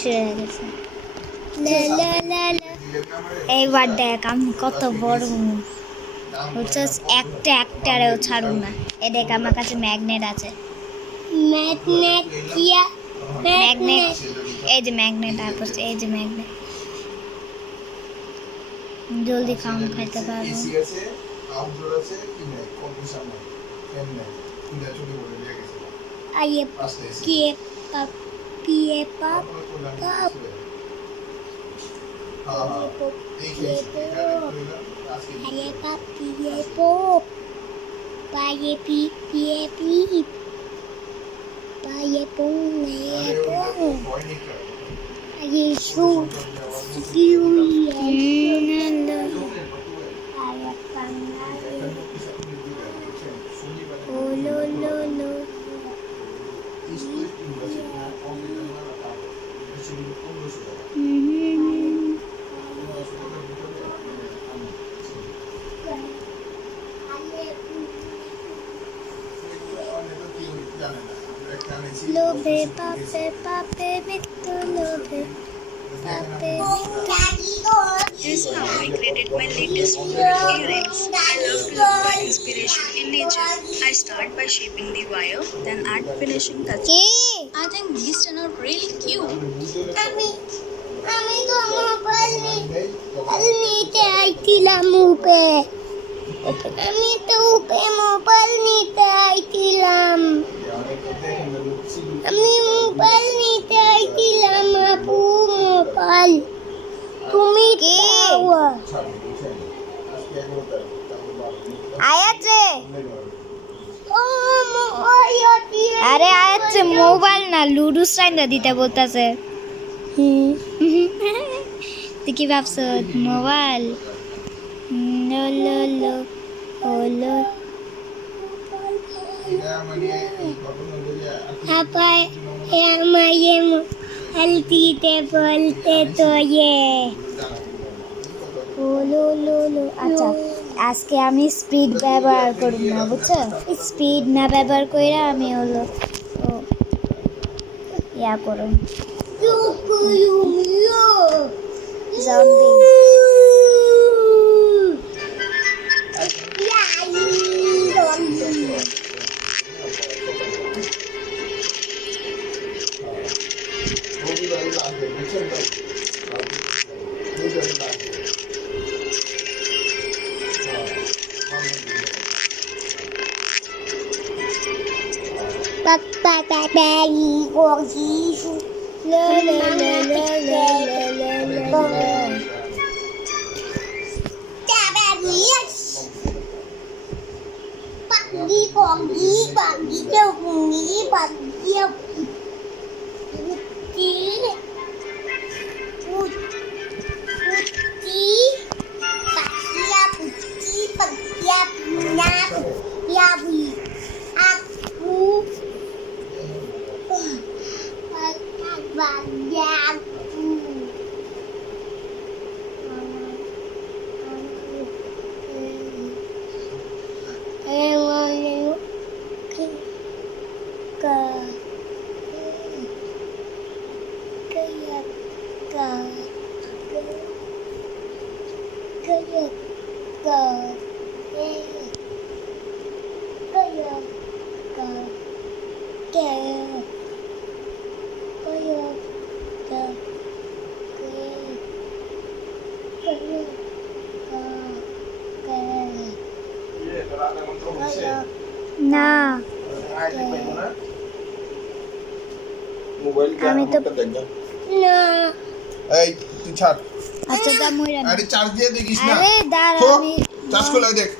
শুরু হয়ে গেছে। এইবার দেখ আমি কত বড় বুঝছস, একটারেও ছাড়ু না। এ দেখ আমার কাছে ম্যাগনেট আছে। ম্যাগনেট কিয়া ম্যাগনেট, এই যে ম্যাগনেট আসছে, এই যে ম্যাগনেট। জলদি খাওন খাইতে পারবো। এসি আছে, আউটডোর আছে, কি নাই, কম্পিউটার নাই, ফ্যান নাই, কুলা চলে বলে দিয়ে গেছে। আইয়ে পাঁচটা এসি। কে পাপ পিয়ে পাপ পাপ হ্যাঁ হ্যাঁ এই খেয়েছি, আজকে আইয়ে পাপ পিয়ে পপ পায়ে পি পিয়ে পি পায়ে পং নে পং আইয়ে শু কিউ আইয়ে পাঙ্গা ও লো লো লো লোভে পাপে পাপে মৃত্যু লোভে পাপে Just now I created my latest model earrings. I love to look for inspiration in nature. I start by shaping the wire, then add finishing touches. কি I think these turn out really cute. আমি আমি তো mobile নিতে আইছিলাম উপে আমি তো উপে mobile নিতে আইছিলাম আমি মোবাইল নিতে আইছিলাম আপু মোবাইল তুমি কি? খাওয়া আয়াত রে, ও মোবাইল আরে আয়াত রে, মোবাইল না লুডু সাইন্দা দিতে বলতাছে। তুই কি ভাবছ মোবাইল? লো লো লো ও লো। Apa yang main alti bolte to ye লো লো লো। আচ্ছা আজকে আমি স্পিড ব্যবহার করব না, বুঝছো? স্পিড না ব্যবহার করে আমি হলো ইয়া করো zombie. Papa bayi gong jisu লো লো লো লো লো লো লো লো। pagi pagi pagi jauh pagi pagi putih putih pakia putih pakia punya ya bi aku bagianku না আমি তো না এই তুই ছাড়, আচ্ছা দা মইরা না। আরে চার্জ দিয়ে দেখিস না, আরে দাঁড়া তো আমি চার্জ করে দেখ।